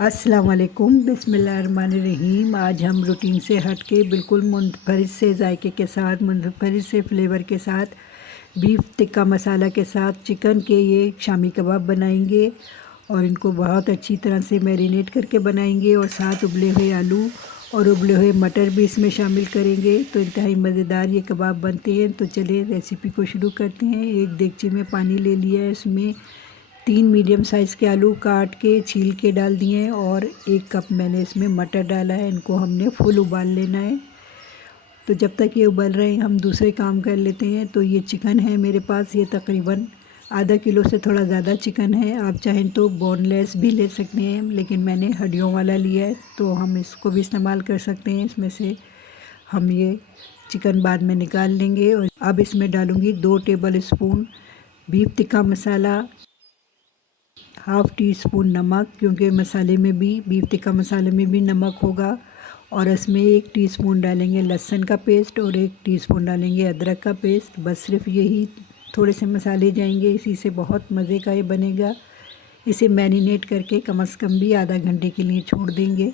अस्सलाम वालेकुम बिस्मिल्लाहिर्रहमानिर्रहीम। आज हम रूटीन से हट के बिल्कुल मुनफरिद से जायके के साथ, मुनफरिद से फ्लेवर के साथ, बीफ टिक्का मसाला के साथ चिकन के ये शामी कबाब बनाएंगे और इनको बहुत अच्छी तरह से मैरिनेट करके बनाएंगे और साथ उबले हुए आलू और उबले हुए मटर भी इसमें शामिल करेंगे तो इंतहाई मज़ेदार ये कबाब बनते हैं। तो चलिए रेसिपी को शुरू करते हैं। एक देगची में पानी ले लिया है, इसमें 3 मीडियम साइज़ के आलू काट के छील के डाल दिए हैं और 1 कप मैंने इसमें मटर डाला है। इनको हमने फुल उबाल लेना है। तो जब तक ये उबल रहे हैं हम दूसरे काम कर लेते हैं। तो ये चिकन है मेरे पास, ये तकरीबन आधा किलो से थोड़ा ज़्यादा चिकन है। आप चाहें तो बोनलेस भी ले सकते हैं, लेकिन मैंने हड्डियों वाला लिया है तो हम इसको भी इस्तेमाल कर सकते हैं। इसमें से हम ये चिकन बाद में निकाल लेंगे। और अब इसमें डालूँगी 2 table spoon beef tikka masala, half tea spoon नमक, क्योंकि मसाले में भी बीफ टिक्का मसाले में भी नमक होगा। और इसमें 1 टीस्पून डालेंगे लहसुन का पेस्ट और 1 टीस्पून डालेंगे अदरक का पेस्ट। बस सिर्फ यही थोड़े से मसाले जाएंगे, इसी से बहुत मज़े का ये बनेगा। इसे मैरिनेट करके कम से कम भी आधा घंटे के लिए छोड़ देंगे।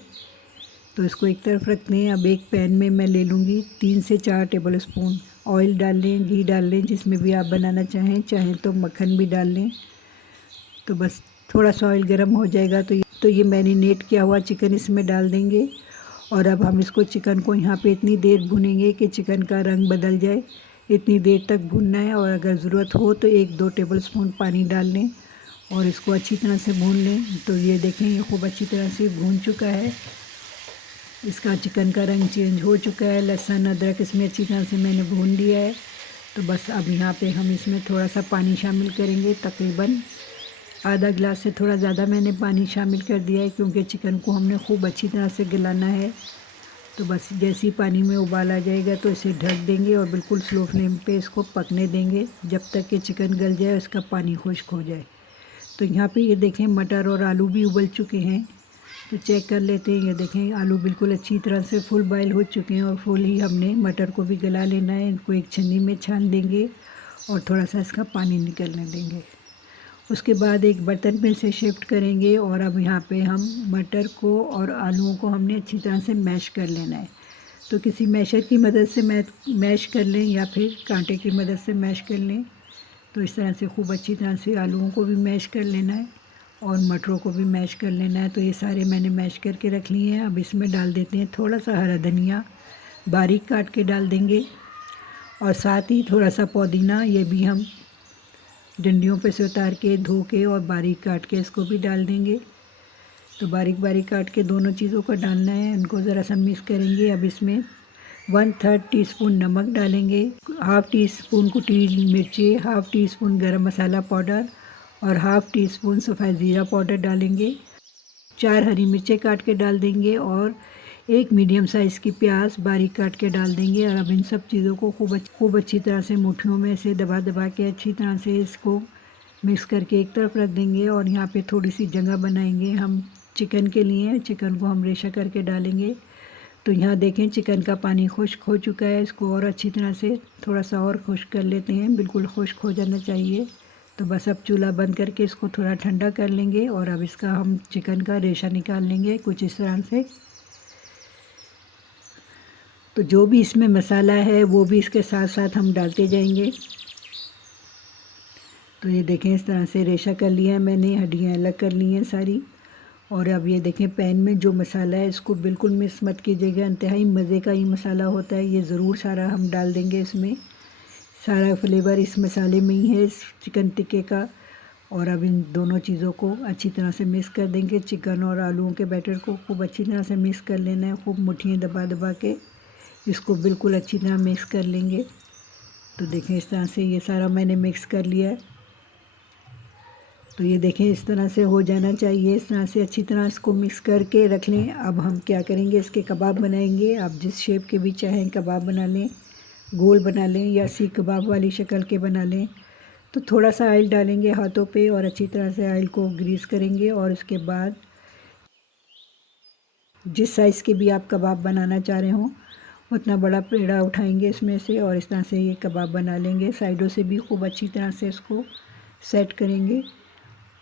तो इसको एक तरफ रखते हैं। अब एक पैन में मैं ले लूँगी 3 से 4 टेबल स्पून ऑयल डाल लें, घी डाल लें, जिसमें भी आप बनाना चाहें तो मक्खन भी डाल लें। तो बस थोड़ा सा ऑयल गर्म हो जाएगा तो ये मैरिनेट किया हुआ चिकन इसमें डाल देंगे। और अब हम इसको चिकन को यहाँ पे इतनी देर भूनेंगे कि चिकन का रंग बदल जाए, इतनी देर तक भूनना है। और अगर ज़रूरत हो तो 1-2 टेबल स्पून पानी डाल लें और इसको अच्छी तरह से भून लें। तो ये देखें, ये खूब अच्छी तरह से भून चुका है, इसका चिकन का रंग चेंज हो चुका है। लहसुन अदरक इसमें अच्छी तरह से मैंने भून लिया है। तो बस अब यहाँ पे हम इसमें थोड़ा सा पानी शामिल करेंगे, तकरीबन आधा गिलास से थोड़ा ज़्यादा मैंने पानी शामिल कर दिया है, क्योंकि चिकन को हमने खूब अच्छी तरह से गलाना है। तो बस जैसे ही पानी में उबाल आ जाएगा तो इसे ढक देंगे और बिल्कुल स्लो फ्लेम पे इसको पकने देंगे जब तक कि चिकन गल जाए और इसका पानी खुश्क हो जाए। तो यहाँ पे ये देखें, मटर और आलू भी उबल चुके हैं। तो चेक कर लेते हैं। ये देखें, आलू बिल्कुल अच्छी तरह से फुल बॉयल हो चुके हैं और फुल ही हमने मटर को भी गला लेना है। इनको एक छन्नी में छान देंगे और थोड़ा सा इसका पानी निकलने देंगे। उसके बाद एक बर्तन में से शिफ्ट करेंगे और अब यहाँ पे हम मटर को और आलूओं को हमने अच्छी तरह से मैश कर लेना है। तो किसी मैशर की मदद से मैश कर लें या फिर कांटे की मदद से मैश कर लें। तो इस तरह से खूब अच्छी तरह से आलूओं को भी मैश कर लेना है और मटरों को भी मैश कर लेना है। तो ये सारे मैंने मैश करके रख लिए हैं। अब इसमें डाल देते हैं थोड़ा सा हरा धनिया, बारीक काट के डाल देंगे। और साथ ही थोड़ा सा पुदीना, ये भी हम डंडियों पे से उतार के धो के और बारीक काट के इसको भी डाल देंगे। तो बारीक बारीक काट के दोनों चीज़ों को डालना है, उनको ज़रा सा मिक्स करेंगे। अब इसमें 1/3 टीस्पून नमक डालेंगे, हाफ़ टी स्पून कुटी मिर्ची, हाफ़ टी स्पून गरम मसाला पाउडर और हाफ़ टी स्पून सफ़ेद ज़ीरा पाउडर डालेंगे। 4 हरी मिर्चें काट के डाल देंगे और 1 मीडियम साइज़ की प्याज बारीक काट के डाल देंगे। और अब इन सब चीज़ों को खूब अच्छी तरह से मुट्ठियों में से दबा दबा के अच्छी तरह से इसको मिक्स करके एक तरफ रख देंगे। और यहाँ पे थोड़ी सी जगह बनाएंगे हम चिकन के लिए। चिकन को हम रेशा करके डालेंगे। तो यहाँ देखें, चिकन का पानी खुश्क हो चुका है। इसको और अच्छी तरह से थोड़ा सा और खुश्क कर लेते हैं, बिल्कुल खुश्क हो जाना चाहिए। तो बस अब चूल्हा बंद करके इसको थोड़ा ठंडा कर लेंगे और अब इसका हम चिकन का रेशा निकाल लेंगे कुछ इस तरह से। तो जो भी इसमें मसाला है वो भी इसके साथ साथ हम डालते जाएंगे। तो ये देखें, इस तरह से रेशा कर लिया है मैंने, हड्डियाँ अलग कर ली हैं सारी। और अब ये देखें, पैन में जो मसाला है इसको बिल्कुल मिक्स मत कीजिएगा, इंतहाई मज़े का ही मसाला होता है। ये ज़रूर सारा हम डाल देंगे इसमें, सारा फ्लेवर इस मसाले में ही है, इस चिकन टिक्के का। और अब इन दोनों चीज़ों को अच्छी तरह से मिक्स कर देंगे। चिकन और आलूओं के बैटर को खूब अच्छी तरह से मिक्स कर लेना है, खूब मुट्ठियाँ दबा दबा के इसको बिल्कुल अच्छी तरह मिक्स कर लेंगे। तो देखें, इस तरह से ये सारा मैंने मिक्स कर लिया है। तो ये देखें, इस तरह से हो जाना चाहिए। इस तरह से अच्छी तरह इसको मिक्स करके रख लें। अब हम क्या करेंगे, इसके कबाब बनाएंगे। आप जिस शेप के भी चाहें कबाब बना लें, गोल बना लें या सीख कबाब वाली शक्ल के बना लें। तो थोड़ा सा ऑयल डालेंगे हाथों पे और अच्छी तरह से ऑयल को ग्रीस करेंगे। और उसके बाद जिस साइज़ के भी आप कबाब बनाना चाह रहे हों उतना बड़ा पेड़ा उठाएंगे इसमें से और इस तरह से ये कबाब बना लेंगे। साइडों से भी खूब अच्छी तरह से इसको सेट करेंगे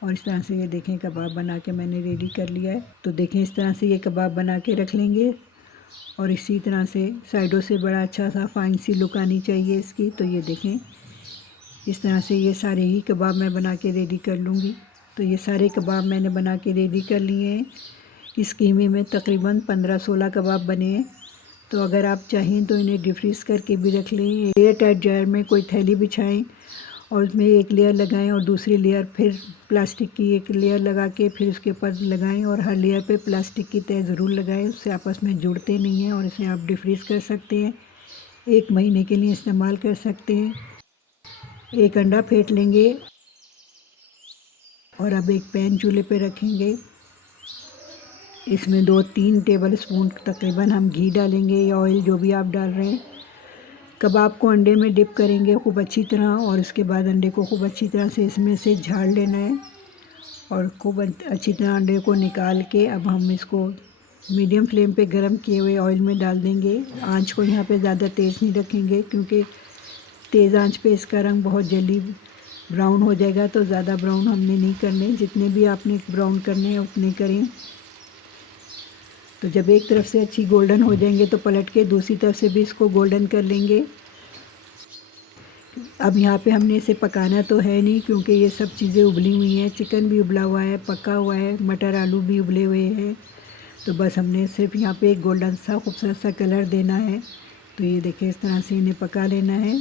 और इस तरह से ये देखें कबाब बना के मैंने रेडी कर लिया है। तो देखें इस तरह से ये कबाब बना के रख लेंगे और इसी तरह से साइडों से बड़ा अच्छा सा फाइन सी लुक आनी चाहिए इसकी। तो ये देखें इस तरह से ये सारे ही कबाब मैं बना के रेडी कर लूँगी। तो ये सारे कबाब मैंने बना के रेडी कर लिए हैं। इस कीमे में तकरीबन 15-16 कबाब बने हैं। तो अगर आप चाहें तो इन्हें डीप फ्रीज़ करके भी रख लें। एयर टाइट जार में कोई थैली बिछाएं और उसमें एक लेयर लगाएं और दूसरी लेयर फिर प्लास्टिक की एक लेयर लगा के फिर उसके ऊपर लगाएं और हर लेयर पे प्लास्टिक की तह ज़रूर लगाएं, उससे आपस में जुड़ते नहीं हैं और इसे आप डीप फ्रीज़ कर सकते हैं। 1 महीने के लिए इस्तेमाल कर सकते हैं। एक अंडा फेंट लेंगे और अब एक पैन चूल्हे पे रखेंगे। इसमें 2-3 टेबल स्पून तकरीबन हम घी डालेंगे या ऑयल जो भी आप डाल रहे हैं। कबाब को अंडे में डिप करेंगे खूब अच्छी तरह और उसके बाद अंडे को खूब अच्छी तरह से इसमें से झाड़ लेना है और खूब अच्छी तरह अंडे को निकाल के अब हम इसको मीडियम फ्लेम पे गरम किए हुए ऑयल में डाल देंगे। आंच को यहाँ पे ज़्यादा तेज़ नहीं रखेंगे क्योंकि तेज़ आंच पे इसका रंग बहुत जल्दी ब्राउन हो जाएगा। तो ज़्यादा ब्राउन हमने नहीं करने, जितने भी आपने ब्राउन करने हैं उतने करें। तो जब एक तरफ से अच्छी गोल्डन हो जाएंगे तो पलट के दूसरी तरफ से भी इसको गोल्डन कर लेंगे। अब यहाँ पे हमने इसे पकाना तो है नहीं क्योंकि ये सब चीज़ें उबली हुई हैं, चिकन भी उबला हुआ है, पका हुआ है, मटर आलू भी उबले हुए हैं। तो बस हमने सिर्फ यहाँ पे एक गोल्डन सा खूबसूरत सा कलर देना है। तो ये देखें इस तरह से इन्हें पका लेना है।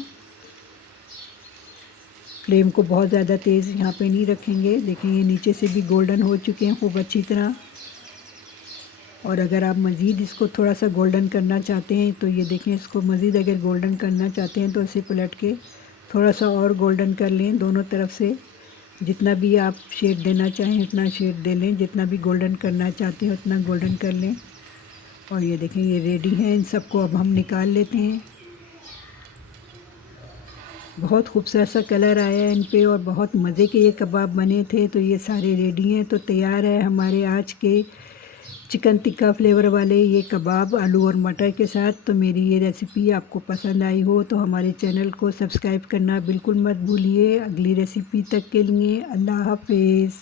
फ्लेम को बहुत ज़्यादा तेज़ यहाँ पे नहीं रखेंगे। देखें ये नीचे से भी गोल्डन हो चुके हैं खूब अच्छी तरह। और अगर आप मज़ीद इसको थोड़ा सा गोल्डन करना चाहते हैं तो ये देखें इसको मज़ीद अगर गोल्डन करना चाहते हैं तो इसे पलट के थोड़ा सा और गोल्डन कर लें दोनों तरफ से। जितना भी आप शेड देना चाहें उतना शेड दे लें, जितना भी गोल्डन करना चाहते हैं उतना गोल्डन कर लें। और ये देखें ये रेडी हैं। इन सबको अब हम निकाल लेते हैं। बहुत खूबसूरत सा कलर आया है इन पे और बहुत मज़े के ये कबाब बने थे। तो ये सारे रेडी हैं। तो तैयार है हमारे आज के चिकन टिक्का फ्लेवर वाले ये कबाब आलू और मटर के साथ। तो मेरी ये रेसिपी आपको पसंद आई हो तो हमारे चैनल को सब्सक्राइब करना बिल्कुल मत भूलिए। अगली रेसिपी तक के लिए अल्लाह हाफ़िज़।